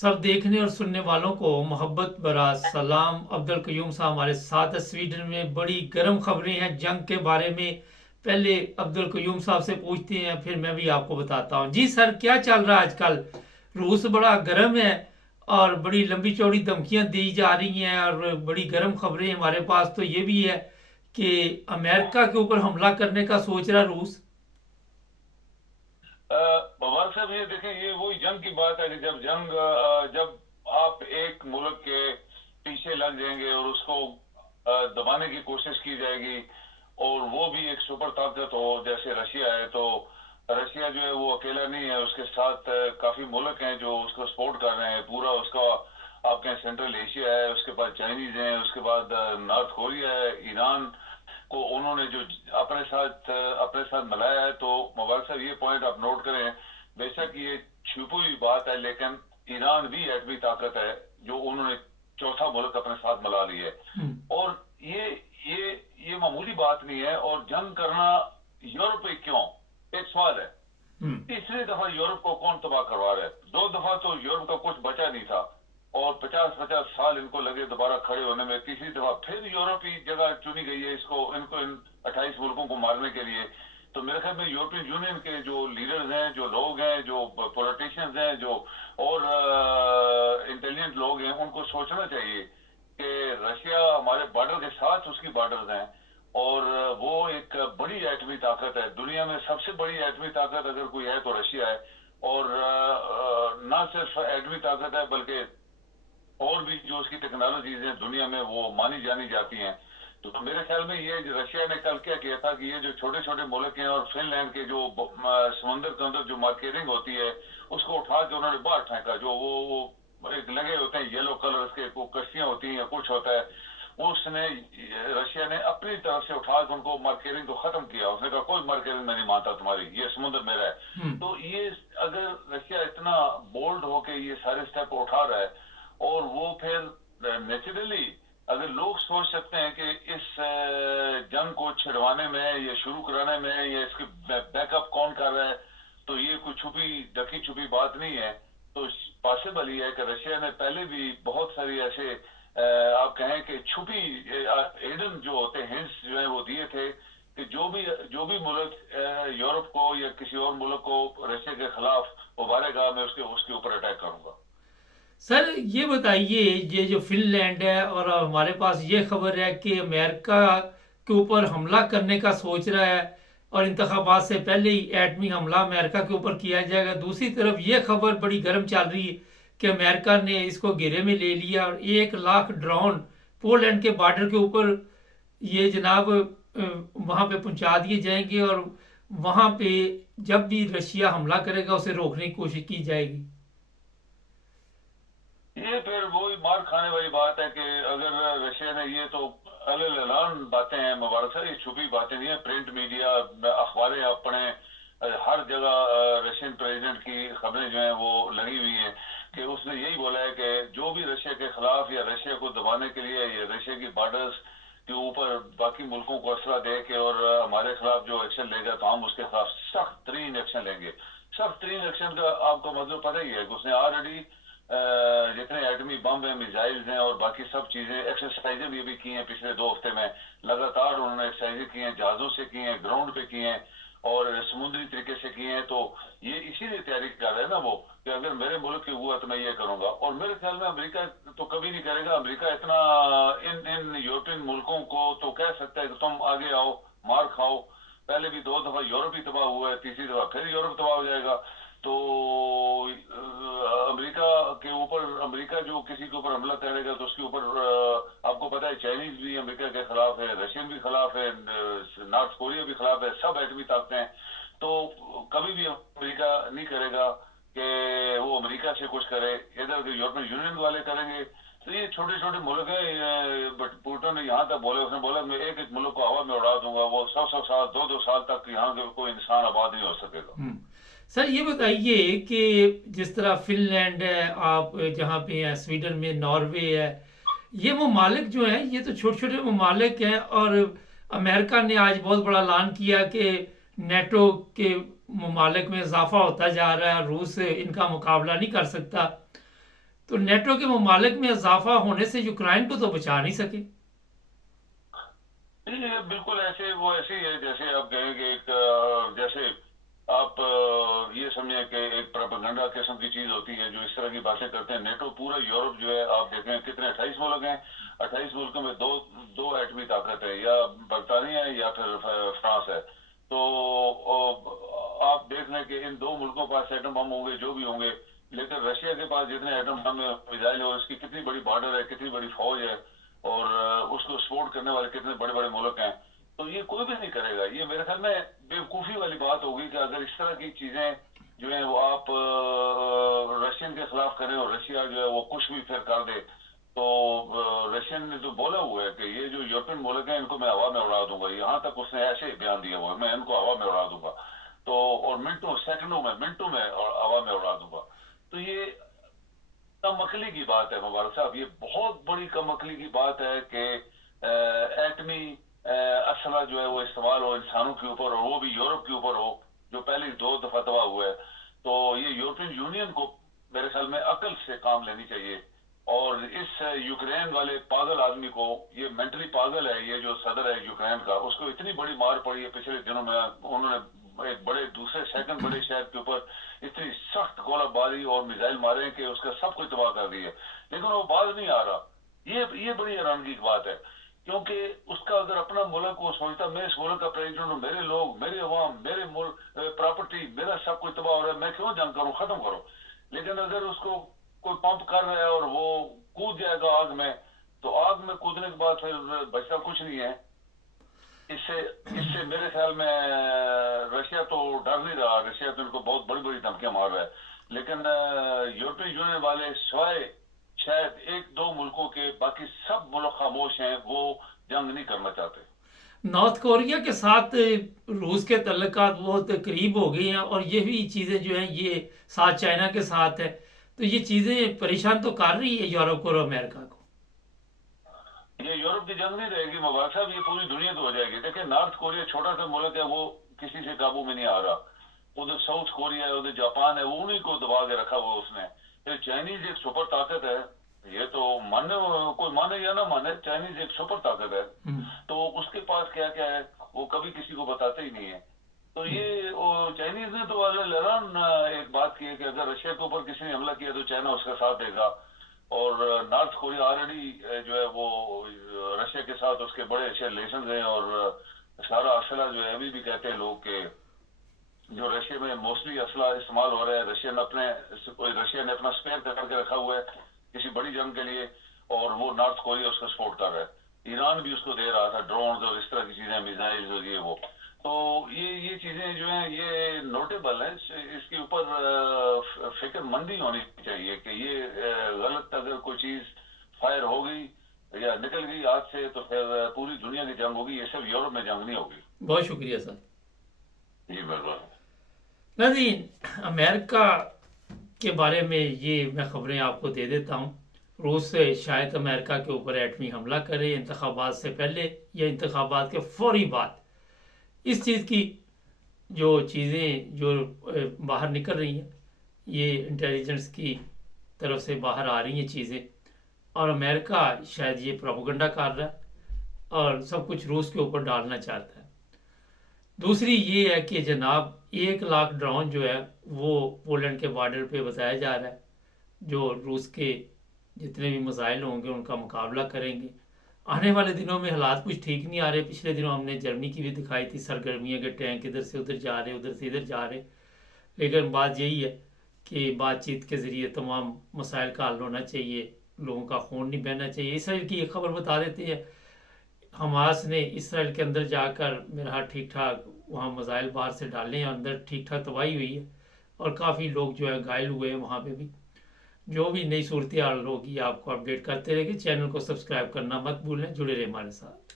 सब देखने और सुनने वालों को मोहब्बत भरा सलाम। अब्दुल कयूम साहब हमारे साथ है। स्वीडन में बड़ी गर्म खबरें हैं जंग के बारे में। पहले अब्दुल कयूम साहब से पूछते हैं, फिर मैं भी आपको बताता हूँ। जी सर, क्या चल रहा है आजकल? रूस बड़ा गर्म है और बड़ी लंबी चौड़ी धमकियां दी जा रही हैं और बड़ी गर्म खबरें हमारे पास तो ये भी है कि अमेरिका के ऊपर हमला करने का सोच रहा रूस। भगवान साहब, ये देखें, ये वही जंग की बात है कि जब आप एक मुल्क के पीछे लग जाएंगे और उसको दबाने की कोशिश की जाएगी, और वो भी एक सुपर ताकत हो जैसे रशिया है, तो रशिया जो है वो अकेला नहीं है, उसके साथ काफी मुल्क हैं जो उसको सपोर्ट कर रहे हैं। पूरा उसका आप कहें सेंट्रल एशिया है, उसके बाद चाइनीज हैं, उसके बाद नॉर्थ कोरिया है, ईरान को उन्होंने जो अपने साथ मिलाया है। तो मुबारक साहब, ये पॉइंट आप नोट करें, बेशक ये छुपी हुई बात है, लेकिन ईरान भी एटमी ताकत है जो उन्होंने चौथा मुल्क अपने साथ मिला ली है। और ये ये ये मामूली बात नहीं है। और जंग करना यूरोप पे क्यों, एक सवाल है। तीसरी दफा यूरोप को कौन तबाह करवा रहा है? दो दफा तो यूरोप का कुछ बचा नहीं था और 50-50 साल इनको लगे दोबारा खड़े होने में। तीसरी दफा फिर यूरोप की जगह चुनी गई है इसको इनको इन 28 मुल्कों को मारने के लिए। तो मेरे ख्याल में यूरोपियन यूनियन के जो लीडर्स हैं, जो लोग हैं, जो पॉलिटिशियंस हैं, जो और इंटेलिजेंट लोग हैं, उनको सोचना चाहिए कि रशिया हमारे बॉर्डर के साथ उसकी बॉर्डर्स हैं और वो एक बड़ी एटमी ताकत है। दुनिया में सबसे बड़ी एटमी ताकत अगर कोई है तो रशिया है। और ना सिर्फ एटमी ताकत है बल्कि और भी जो उसकी टेक्नोलॉजीज हैं दुनिया में वो मानी जानी जाती हैं। तो मेरे ख्याल में ये रशिया ने कल क्या किया था कि ये जो छोटे छोटे मुल्क हैं और फिनलैंड के जो समुद्र के अंदर जो मार्केटिंग होती है उसको उठा के उन्होंने बाहर फेंका। जो वो एक लगे होते हैं येलो कलर के, कश्तियां होती हैं या कुछ होता है, उसने रशिया ने अपनी तरफ से उठा के उनको मार्केटिंग को खत्म किया। उसने कहा कोई मार्केटिंग मैं नहीं मानता तुम्हारी, ये समुद्र मेरा है। तो ये अगर रशिया इतना बोल्ड होके ये सारे स्टेप उठा रहा है और वो फिर नेचुरली अगर लोग सोच सकते हैं कि इस जंग को छिड़वाने में या शुरू कराने में या इसके बैकअप कौन कर रहा है, तो ये कोई छुपी ढकी छुपी बात नहीं है। तो पॉसिबल ही है कि रशिया ने पहले भी बहुत सारी ऐसे आप कहें कि छुपी हिडन जो होते हैं हिंट्स जो है वो दिए थे कि जो भी मुल्क यूरोप को या किसी और मुल्क को रशिया के खिलाफ उभारेगा, मैं उसके उसके ऊपर अटैक करूंगा। सर ये बताइए, ये जो फिनलैंड है और हमारे पास ये खबर है कि अमेरिका के ऊपर हमला करने का सोच रहा है और इंतखाबात से पहले ही एटमी हमला अमेरिका के ऊपर किया जाएगा। दूसरी तरफ ये खबर बड़ी गर्म चल रही है कि अमेरिका ने इसको घेरे में ले लिया और 1 लाख ड्रोन पोलैंड के बॉर्डर के ऊपर ये जनाब वहां पे पहुंचा दिए जाएंगे और वहां पे जब भी रशिया हमला करेगा उसे रोकने की कोशिश की जाएगी। ये फिर वही मार खाने वाली बात है कि अगर रशिया ने ये तो अल-ऐलान बातें हैं मुबारक साहब, ये छुपी बातें नहीं है। प्रिंट मीडिया, अखबारें अपने हर जगह रशियन प्रेसिडेंट की खबरें जो हैं वो लगी हुई हैं कि उसने यही बोला है कि जो भी रशिया के खिलाफ या रशिया को दबाने के लिए या रशिया की बॉर्डर्स के ऊपर बाकी मुल्कों को असरा दे के और हमारे खिलाफ जो एक्शन लेगा तो हम उसके खिलाफ सख्त तरीन एक्शन लेंगे। सख्त तरीन एक्शन का आपको मतलब पता ही है कि उसने ऑलरेडी जितने एटमी बम हैं, मिसाइल्स हैं और बाकी सब चीजें, एक्सरसाइजें भी की हैं पिछले 2 हफ्ते में। लगातार उन्होंने एक्सरसाइजें की हैं, जहाजों से की हैं, ग्राउंड पे की हैं और समुद्री तरीके से की हैं। तो ये इसीलिए तैयारी कर रहे हैं ना वो कि अगर मेरे मुल्क की हुआ तो मैं ये करूंगा। और मेरे ख्याल में अमेरिका तो कभी नहीं करेगा। अमेरिका इतना इन इन यूरोपियन मुल्कों को तो कह सकता है कि तुम आगे आओ, मार खाओ। पहले भी 2 दफा यूरोप ही तबाह हुआ है, तीसरी दफा फिर यूरोप तबाह हो जाएगा। तो अमेरिका के ऊपर, अमेरिका जो किसी के ऊपर हमला करेगा तो उसके ऊपर आपको पता है चाइनीज भी अमेरिका के खिलाफ है, रशियन भी खिलाफ है, नॉर्थ कोरिया भी खिलाफ है, सब एटमी ताकतें हैं। तो कभी भी अमेरिका नहीं करेगा कि वो अमेरिका से कुछ करे, इधर के यूरोपियन यूनियन वाले करेंगे। तो ये छोटे छोटे मुल्क हैं। बट पुतिन ने यहाँ तक बोले, उसने बोला मैं एक एक मुल्क को हवा में उड़ा दूंगा, वो 100-100 साल 2-2 साल तक यहाँ के कोई इंसान आबाद नहीं हो सकेगा। सर ये बताइए कि जिस तरह फिनलैंड है, आप जहाँ पे हैं स्वीडन में, नॉर्वे है, ये ममालिक जो हैं ये तो छोटे छोटे ममालिक हैं और अमेरिका ने आज बहुत बड़ा ऐलान किया कि नेटो के ममालिक में इजाफा होता जा रहा है, रूस इनका मुकाबला नहीं कर सकता। तो नेटो के ममालिक में इजाफा होने से यूक्रेन को तो बचा नहीं सके। ये बिल्कुल ऐसे वो ऐसे ही है जैसे आप कहेंगे एक जैसे आप ये समझें कि एक प्रोपेगेंडा किस्म की चीज होती है जो इस तरह की बातें करते हैं। नेटो पूरा यूरोप जो है आप देखें कितने 28 मुल्क हैं, 28 मुल्कों में दो दो एटमी ताकत है, या बरतानिया है या फिर फ्रांस है। तो आप देख लें कि इन दो मुल्कों के पास एटम बम होंगे जो भी होंगे, लेकिन रशिया के पास जितने एटम बम मिसाइल है और इसकी कितनी बड़ी बॉर्डर है, कितनी बड़ी फौज है, और उसको सपोर्ट करने वाले कितने बड़े बड़े मुल्क हैं। तो ये कोई भी नहीं करेगा। ये मेरे ख्याल में बेवकूफ़ी वाली बात होगी कि अगर इस तरह की चीज़ें जो है वो आप रशियन के खिलाफ करें और रशिया जो है वो कुछ भी फिर कर दे। तो रशियन ने तो बोला हुआ है कि ये जो यूरोपियन मुल्क हैं इनको मैं हवा में उड़ा दूंगा, यहाँ तक उसने ऐसे ही बयान दिया हुआ है, मैं इनको हवा में उड़ा दूंगा। तो और मिनटों सेकंडों में मिनटों में हवा में उड़ा दूंगा। तो ये कम अकली की बात है मुबारक साहब, ये बहुत बड़ी कम अकली की बात है कि एटमी असला जो है वो इस्तेमाल हो इंसानों के ऊपर, और वो भी यूरोप के ऊपर हो जो पहले ही 2 दफा तबाह हुआ है। तो ये यूरोपियन यूनियन को मेरे ख्याल में अकल से काम लेनी चाहिए। और इस यूक्रेन वाले पागल आदमी को, ये मेंटली पागल है, ये जो सदर है यूक्रेन का, उसको इतनी बड़ी मार पड़ी है पिछले दिनों में। उन्होंने एक बड़े दूसरे सेकंड बड़े शहर के ऊपर इतनी सख्त गोलाबारी और मिसाइल मारे कि उसका सब कुछ तबाह कर दिया, लेकिन वो बाज नहीं आ रहा। ये बड़ी हैरानगी की बात है, क्योंकि उसका अगर अपना मुल्क वो सोचता मैं इस मुल्क का प्रेसिडेंट हूँ, मेरे लोग, मेरे अवाम, मेरे मुल्क, प्रॉपर्टी, मेरा सब कुछ तबाह हो रहा है, मैं क्यों जंग करूँ, खत्म करो। लेकिन अगर उसको कोई पंप कर रहा है और वो कूद जाएगा आग में, तो आग में कूदने के बाद फिर बचता कुछ नहीं है। इससे इससे मेरे ख्याल में रशिया तो डर नहीं रहा, रशिया तो इनको बहुत बड़ी बड़ी धमकियां मार रहा है। लेकिन यूरोपियन यूनियन वाले सिवाय शायद 1-2 मुल्कों के, बाकी सब मुल्क खामोश हैं, वो जंग नहीं करना चाहते। नॉर्थ कोरिया के साथ रूस के तल्लुकात बहुत करीब हो गए हैं, और ये भी चीज़ें जो हैं ये साथ चाइना के साथ है, तो ये चीज़ें परेशान तो कर रही है यूरोप को और अमेरिका को। ये यूरोप की जंग नहीं रहेगी मुबारक साहब, ये पूरी दुनिया तो हो जाएगी। देखिए नॉर्थ कोरिया छोटा सा मुल्क है, वो किसी से काबू में नहीं आ रहा। उधर साउथ कोरिया है, उधर जापान है, वो उन्हीं को दबा के रखा हुआ उसने। फिर चाइनीज एक सुपर ताकत है, ये तो माने कोई माने या ना माने, चाइनीज एक सुपर ताकत है। तो उसके पास क्या क्या है वो कभी किसी को बताते ही नहीं है। तो ये चाइनीज ने तो ऐलान एक बात की है कि अगर रशिया के ऊपर किसी ने हमला किया तो चाइना उसका साथ देगा। और नॉर्थ कोरिया ऑलरेडी जो है वो रशिया के साथ उसके बड़े अच्छे रिलेशन हैं, और सारा असला जो है अभी भी कहते हैं लोग के जो रशिया में मोस्टली असला इस्तेमाल हो रहा है, रशिया ने अपना स्पेयर करके रखा हुआ है किसी बड़ी जंग के लिए, और वो नॉर्थ कोरिया उसका सपोर्ट कर रहा है। ईरान भी उसको दे रहा था ड्रोन और इस तरह की चीजें, मिसाइल्स और ये वो। तो ये चीजें जो हैं ये नोटेबल है, इसके ऊपर फिक्रमंदी होनी चाहिए कि ये गलत अगर कोई चीज फायर हो गई या निकल गई हाथ से तो फिर पूरी दुनिया की जंग होगी, ये सिर्फ यूरोप में जंग नहीं होगी। बहुत शुक्रिया सर। जी बिल्कुल। नाज़रीन, अमेरिका के बारे में ये मैं खबरें आपको दे देता हूँ। रूस से शायद अमेरिका के ऊपर एटमी हमला करे इंतखाबात से पहले या इंतखाबात के फौरी बाद। इस चीज़ की जो चीज़ें जो बाहर निकल रही हैं, ये इंटेलिजेंस की तरफ से बाहर आ रही हैं चीज़ें, और अमेरिका शायद ये प्रोपेगेंडा कर रहा है और सब कुछ रूस के ऊपर डालना चाहता है। दूसरी ये है कि जनाब 1 लाख ड्रोन जो है वो पोलैंड के बॉर्डर पे बताया जा रहा है, जो रूस के जितने भी मिसाइल होंगे उनका मुकाबला करेंगे। आने वाले दिनों में हालात कुछ ठीक नहीं आ रहे। पिछले दिनों हमने जर्मनी की भी दिखाई थी सरगर्मियाँ के टैंक इधर से उधर जा रहे, उधर से इधर जा रहे। लेकिन बात यही है कि बातचीत के ज़रिए तमाम मसाइल का हल होना चाहिए, लोगों का खून नहीं बहना चाहिए। इसराइल की एक खबर बता देते हैं, हमास ने इसराइल के अंदर जाकर मेरा ठीक ठाक वहाँ मिसाइल बाहर से डाले हैं, अंदर ठीक ठाक तबाही हुई है और काफ़ी लोग जो है घायल हुए हैं वहाँ पे भी। जो भी नई सूरत हाल होगी आपको अपडेट करते रहेंगे। चैनल को सब्सक्राइब करना मत भूलें, जुड़े रहे हमारे साथ।